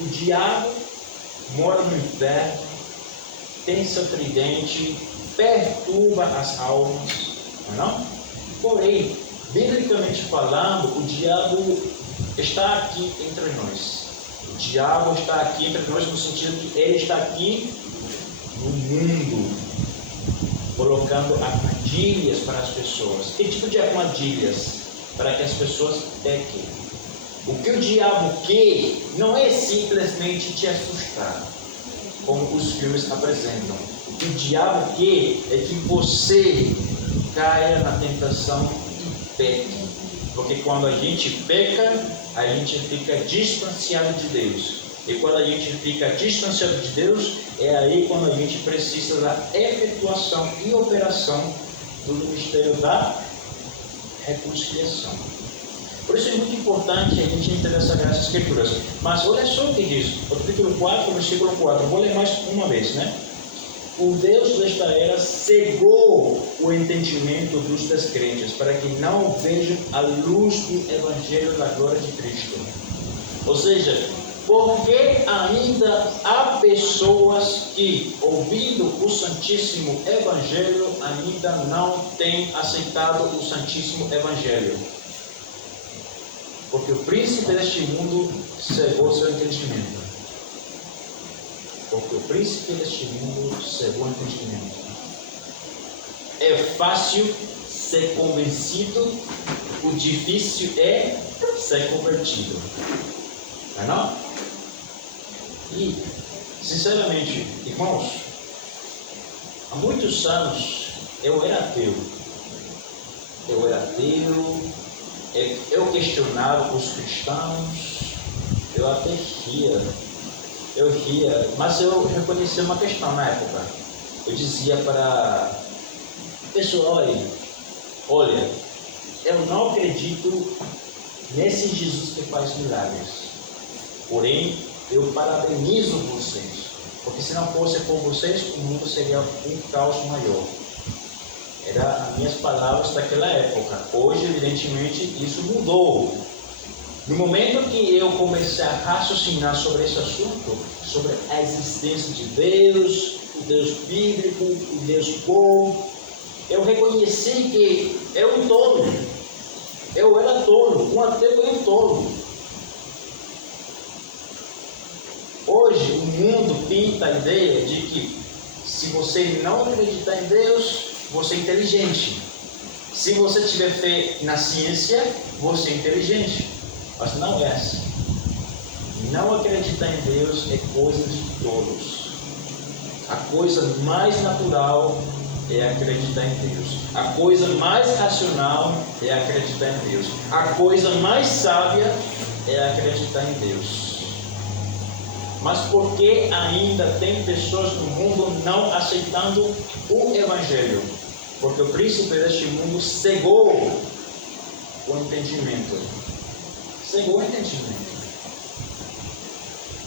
O diabo mora no inferno, tem seu tridente, perturba as almas, não? Porém, biblicamente falando, o diabo está aqui entre nós. O diabo está aqui entre nós no sentido que ele está aqui no mundo, colocando armadilhas para as pessoas. Que tipo de armadilhas? Para que as pessoas pequem. O que o diabo quer não é simplesmente te assustar, como os filmes apresentam. O que o diabo quer é que você caia na tentação e peque. Porque quando a gente peca, a gente fica distanciado de Deus. E quando a gente fica distanciado de Deus, é aí quando a gente precisa da efetuação e operação do mistério da reconciliação. Por isso é muito importante a gente entender as Sagradas Escrituras. Mas olha só o que diz, o capítulo 4, versículo 4. Vou ler mais uma vez, né? O Deus desta era cegou o entendimento dos descrentes, para que não vejam a luz do Evangelho da glória de Cristo. Ou seja, porque ainda há pessoas que, ouvindo o Santíssimo Evangelho, ainda não têm aceitado o Santíssimo Evangelho. Porque o príncipe deste mundo cegou seu entendimento. Porque o príncipe deste mundo cegou o entendimento. É fácil ser convencido, o difícil é ser convertido. Não é não? E, sinceramente, irmãos, há muitos anos eu era ateu. Eu questionava os cristãos, eu até ria, mas eu reconhecia uma questão na época. Eu dizia para o pessoal, olha, eu não acredito nesse Jesus que faz milagres, porém, eu parabenizo vocês, porque se não fosse por vocês, o mundo seria um caos maior. Eram as minhas palavras daquela época. Hoje, evidentemente, isso mudou. No momento que eu comecei a raciocinar sobre esse assunto, sobre a existência de Deus, o Deus bíblico, o Deus bom, eu reconheci que eu um tolo. Eu era tolo, um ateu e um tolo. Hoje, o mundo pinta a ideia de que se você não acreditar em Deus, você é inteligente. Se você tiver fé na ciência, você é inteligente. Mas não é assim. Não acreditar em Deus é coisa de tolos. A coisa mais natural é acreditar em Deus. A coisa mais racional é acreditar em Deus. A coisa mais sábia é acreditar em Deus. Mas por que ainda tem pessoas no mundo não aceitando o Evangelho? Porque o príncipe deste mundo cegou o entendimento. Cegou o entendimento.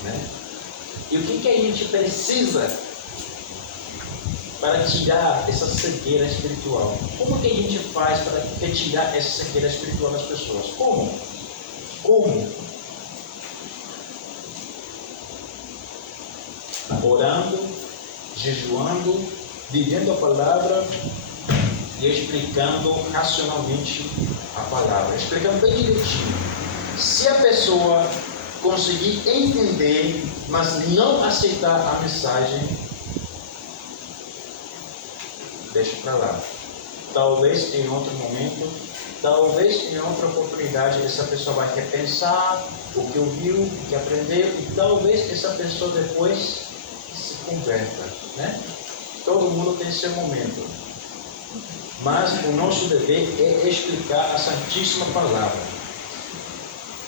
Né? E o que a gente precisa para tirar essa cegueira espiritual? Como que a gente faz para retirar essa cegueira espiritual das pessoas? Como? Orando, jejuando, vivendo a palavra e explicando racionalmente a palavra, explicando bem direitinho. Se a pessoa conseguir entender, mas não aceitar a mensagem, deixa para lá. Talvez em outro momento, talvez em outra oportunidade, essa pessoa vai repensar o que ouviu, o que aprendeu, e talvez essa pessoa depois se converta, né? Todo mundo tem seu momento, mas o nosso dever é explicar a Santíssima Palavra.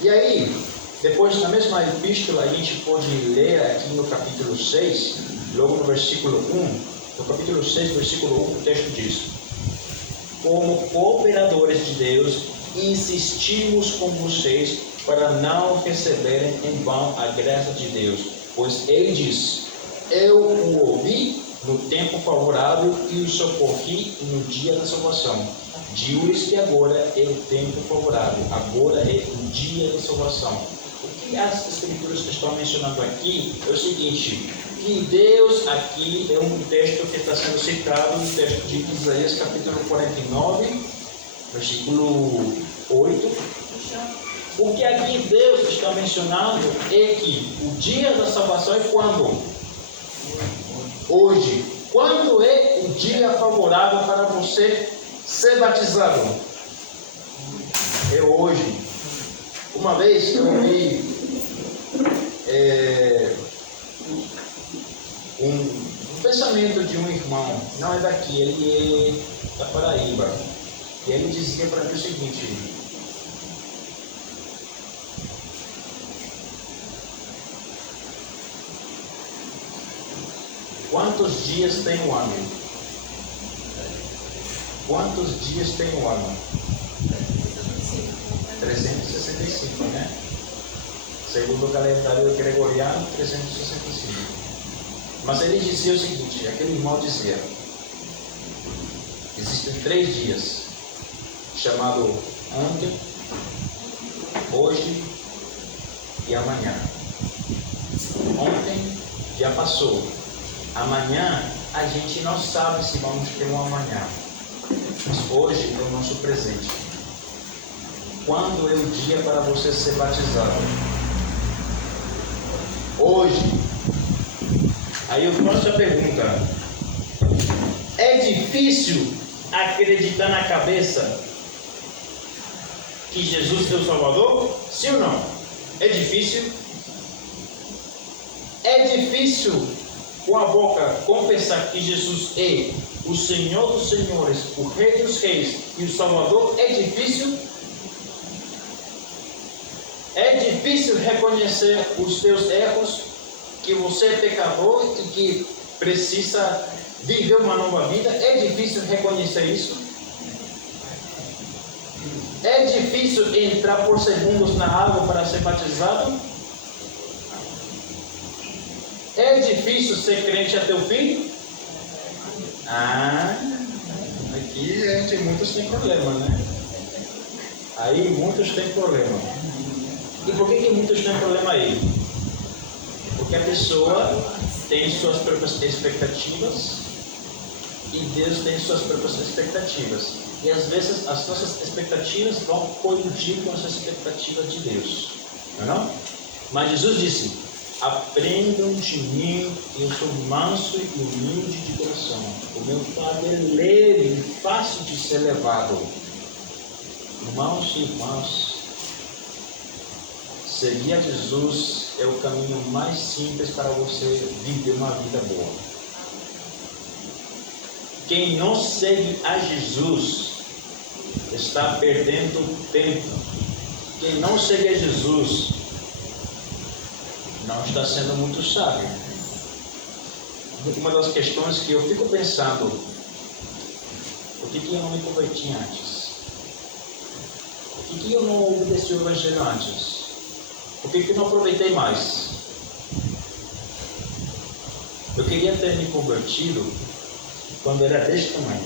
E aí, depois na mesma epístola, a gente pode ler aqui no capítulo 6, logo no versículo 1, no capítulo 6, versículo 1, o texto diz: como cooperadores de Deus, insistimos com vocês para não receberem em vão a graça de Deus, pois ele diz: eu o ouvi no tempo favorável e o socorri no dia da salvação. Digo-lhes que agora é o tempo favorável, agora é o dia da salvação. O que que as escrituras estão mencionando aqui é o seguinte, que Deus aqui é um texto que está sendo citado no texto de Isaías capítulo 49, versículo 8. O que aqui Deus está mencionando é que o dia da salvação é quando? Hoje. Quando é o dia favorável para você ser batizado? É hoje. Uma vez eu ouvi um pensamento de um irmão, não é daqui, ele é da Paraíba, e ele dizia para mim o seguinte: quantos dias tem o ano? Quantos dias tem o ano? 365, né? Segundo o calendário gregoriano, 365. Mas ele dizia o seguinte, aquele irmão dizia: existem 3 dias, chamado ontem, hoje e amanhã. Ontem já passou. Amanhã a gente não sabe se vamos ter um amanhã. Mas hoje é o nosso presente. Quando é o dia para você ser batizado? Hoje. Aí eu faço a pergunta: é difícil acreditar na cabeça que Jesus é o Salvador? Sim ou não? É difícil? É difícil com a boca confessar que Jesus é o Senhor dos Senhores, o Rei dos Reis e o Salvador? É difícil? É difícil reconhecer os teus erros, que você é pecador e que precisa viver uma nova vida? É difícil reconhecer isso? É difícil entrar por segundos na água para ser batizado? É difícil ser crente até o fim? Aqui, gente, muitos têm problema, né? Aí muitos têm problema. E por que muitos têm problema aí? Porque a pessoa tem suas próprias expectativas e Deus tem suas próprias expectativas. E às vezes as nossas expectativas vão colidir com as expectativas de Deus. Não é não? Mas Jesus disse: aprendam de mim, eu sou manso e humilde de coração. O meu fardo é leve e fácil de ser levado. Irmãos e irmãs, seguir a Jesus é o caminho mais simples para você viver uma vida boa. Quem não segue a Jesus está perdendo tempo. Quem não segue a Jesus não está sendo muito sábio. Uma das questões que eu fico pensando: por que eu não me converti antes? Por que eu não obedeci o Evangelho antes? Por que eu não aproveitei mais? Eu queria ter me convertido quando era deste tamanho,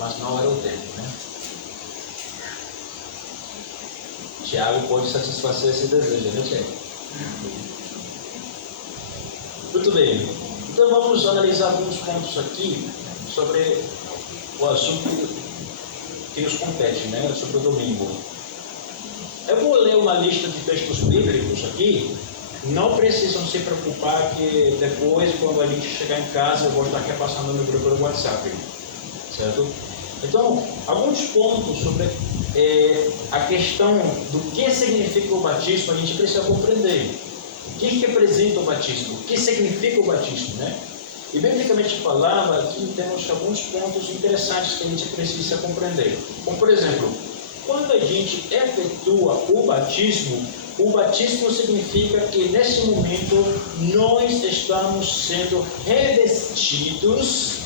mas não era o tempo, né? Tiago pode satisfazer esse desejo, né, Tiago? Muito bem, então vamos analisar alguns pontos aqui sobre o assunto que nos compete, né? Sobre o domingo. Eu vou ler uma lista de textos bíblicos aqui. Não precisam se preocupar que depois, quando a gente chegar em casa, eu vou estar aqui passando no grupo do WhatsApp, certo? Então, alguns pontos sobre a questão do que significa o batismo, a gente precisa compreender. O que representa o batismo? O que significa o batismo, né? E, biblicamente falando, aqui temos alguns pontos interessantes que a gente precisa compreender. Como, por exemplo, quando a gente efetua o batismo significa que nesse momento nós estamos sendo revestidos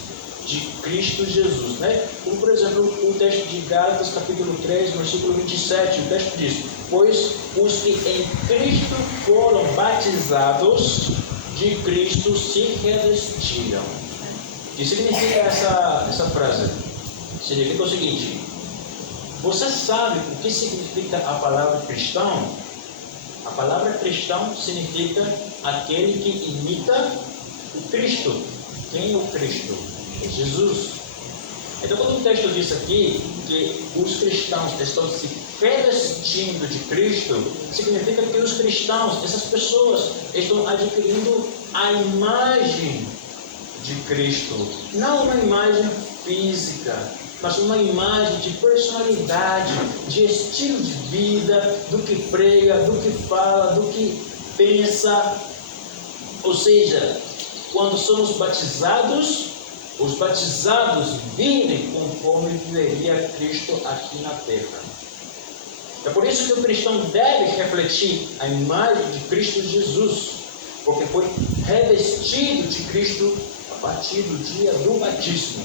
de Cristo Jesus, né? Como, por exemplo, o texto de Gálatas, capítulo 3, versículo 27, o texto diz: pois os que em Cristo foram batizados, de Cristo se revestiram. O que significa essa frase? Significa o seguinte: você sabe o que significa a palavra cristão? A palavra cristão significa aquele que imita o Cristo. Quem é o Cristo? É Jesus. Então, quando o texto diz aqui que os cristãos estão se revestindo de Cristo, significa que os cristãos, essas pessoas, estão adquirindo a imagem de Cristo. Não uma imagem física, mas uma imagem de personalidade, de estilo de vida, do que prega, do que fala, do que pensa. Ou seja, quando somos batizados, os batizados vivem conforme viveria Cristo aqui na terra. É por isso que o cristão deve refletir a imagem de Cristo Jesus, porque foi revestido de Cristo a partir do dia do batismo.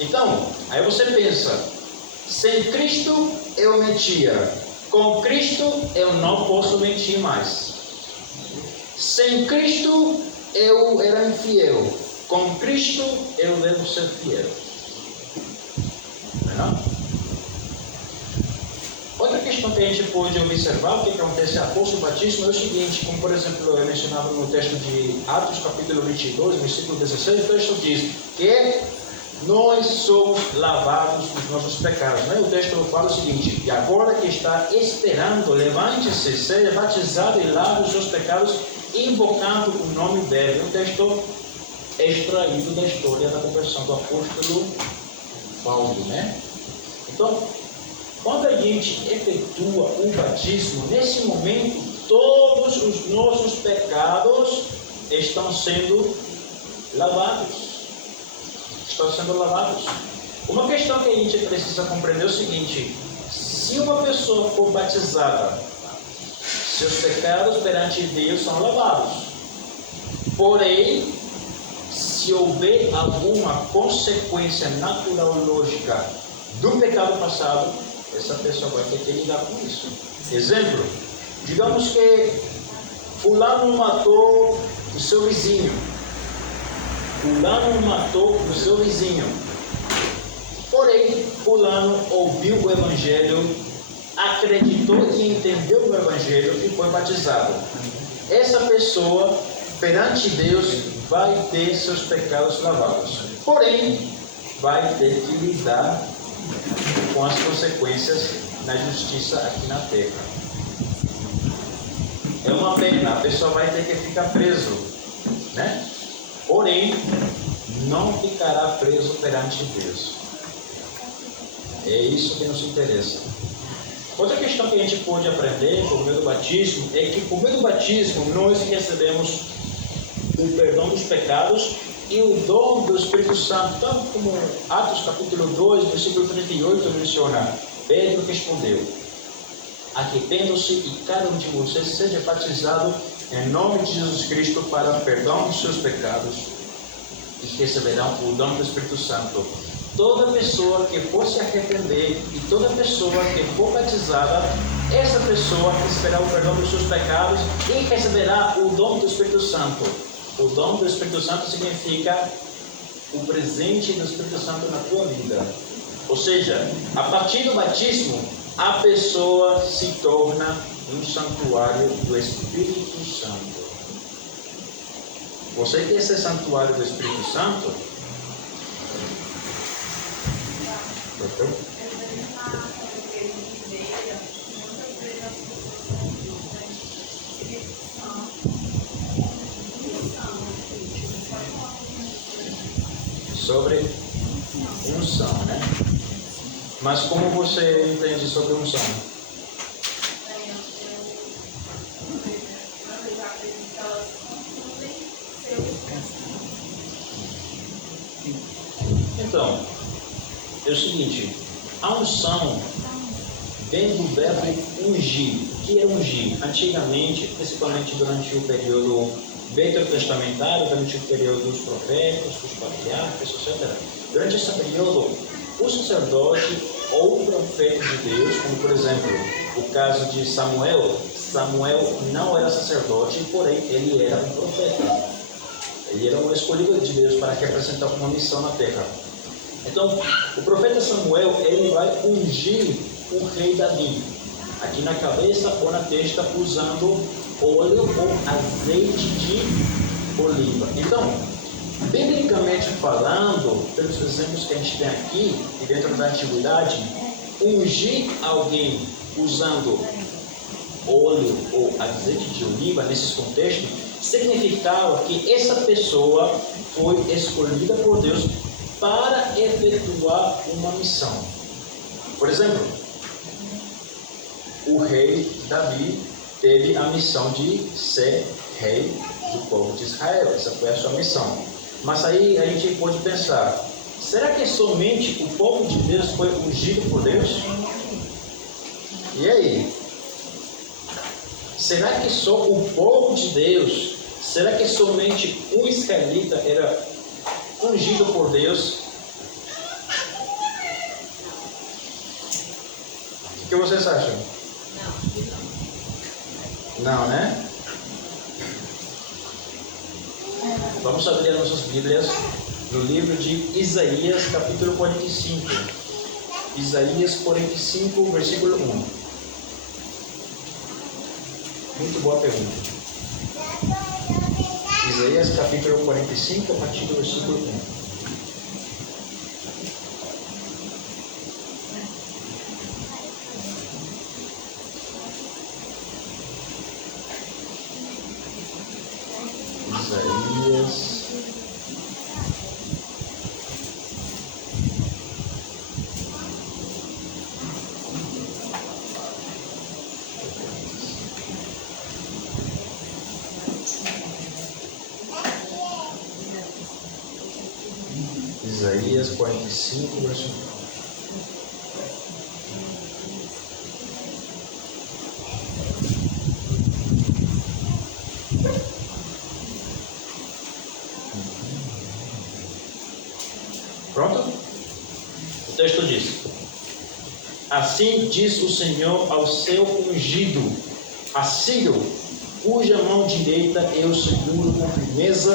Então, aí você pensa, sem Cristo eu mentia, com Cristo eu não posso mentir mais. Sem Cristo eu era infiel, com Cristo eu devo ser fiel. Não é? Outra questão que a gente pode observar, o que acontece após o batismo, é o seguinte, como por exemplo eu mencionava no texto de Atos capítulo 22, versículo 16, o texto diz que nós somos lavados dos nossos pecados. Né? O texto fala o seguinte: e agora que está esperando, levante-se, seja batizado e lave os seus pecados, invocando o nome dele. O texto é extraído da história da conversão do apóstolo Paulo. Né? Então, quando a gente efetua o batismo, nesse momento, todos os nossos pecados estão sendo lavados. Estão sendo lavados. Uma questão que a gente precisa compreender é o seguinte: se uma pessoa for batizada, seus pecados perante Deus são lavados. Porém, se houver alguma consequência natural lógica do pecado passado, essa pessoa vai ter que lidar com isso. Exemplo, digamos que fulano matou o seu vizinho. Fulano matou o seu vizinho. Porém, fulano ouviu o Evangelho, acreditou e entendeu o Evangelho e foi batizado. Essa pessoa, perante Deus, vai ter seus pecados lavados. Porém, vai ter que lidar com as consequências na justiça aqui na terra. É uma pena, a pessoa vai ter que ficar preso, né? Porém, não ficará preso perante Deus. É isso que nos interessa. Outra questão que a gente pode aprender por meio do batismo é que por meio do batismo nós recebemos o perdão dos pecados e o dom do Espírito Santo, tal como Atos capítulo 2, versículo 38 menciona. Pedro respondeu: arrependam-se e cada um de vocês seja batizado em nome de Jesus Cristo para o perdão dos seus pecados e receberão o dom do Espírito Santo. Toda pessoa que for se arrepender e toda pessoa que for batizada, essa pessoa receberá o perdão dos seus pecados e receberá o dom do Espírito Santo. O dom do Espírito Santo significa o presente do Espírito Santo na tua vida. Ou seja, a partir do batismo, a pessoa se torna um santuário do Espírito Santo. Você quer ser santuário do Espírito Santo? Sobre unção, né? Mas como você entende sobre unção? Então, é o seguinte, a unção vem do verbo ungir. O que é ungir? Antigamente, principalmente durante o período veterotestamentário, durante o período dos profetas, dos patriarcas, etc. Durante esse período, o sacerdote ou o profeta de Deus, como por exemplo, o caso de Samuel, Samuel não era sacerdote, porém ele era um profeta. Ele era um escolhido de Deus para representar uma missão na terra. Então, o profeta Samuel, ele vai ungir o rei Davi. aqui na cabeça ou na testa, usando óleo ou azeite de oliva. Então, biblicamente falando, pelos exemplos que a gente tem aqui, e dentro da antiguidade, ungir alguém usando óleo ou azeite de oliva, nesses contextos, significava que essa pessoa foi escolhida por Deus para efetuar uma missão. Por exemplo, o rei Davi teve a missão de ser rei do povo de Israel. Essa foi a sua missão. Mas aí a gente pode pensar, será que somente o povo de Deus foi ungido por Deus? E aí? Será que só o povo de Deus, será que somente um israelita era ungido por Deus? O que vocês acham? Não, né? Vamos abrir as nossas Bíblias no livro de Isaías, capítulo 45. Isaías 45, versículo 1. Muito boa pergunta. Isaías, capítulo 45, a partir do versículo 1. Isaías. Isaías 45, versículo 1. Pronto? O texto diz: assim diz o Senhor ao seu ungido, a Ciro, cuja mão direita eu seguro com firmeza,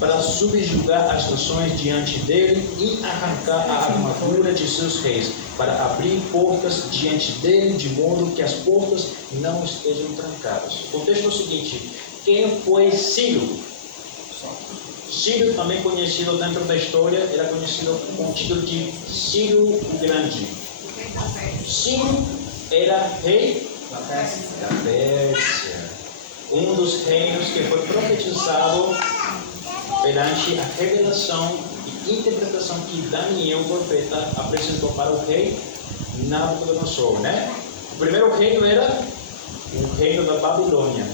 para subjugar as nações diante dele e arrancar a armadura de seus reis, para abrir portas diante dele, de modo que as portas não estejam trancadas. O texto é o seguinte: quem foi Ciro? Ciro, também conhecido dentro da história, era conhecido com o título de Ciro o Grande. Ciro era rei da Pérsia, um dos reinos que foi profetizado perante a revelação e interpretação que Daniel, o profeta, apresentou para o rei Nabucodonosor, né? O primeiro reino era o reino da Babilônia,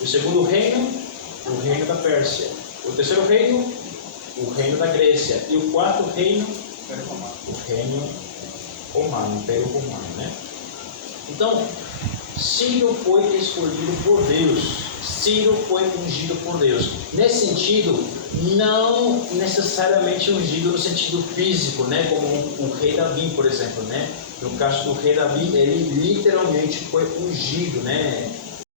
o segundo reino, o reino da Pérsia, o terceiro reino, o reino da Grécia, e o quarto reino, o reino romano, o Império Romano, né? Então, Ciro foi escolhido por Deus, Ciro foi ungido por Deus. Nesse sentido, não necessariamente ungido no sentido físico, né? Como o rei Davi, por exemplo, né? No caso do rei Davi, ele literalmente foi ungido, né?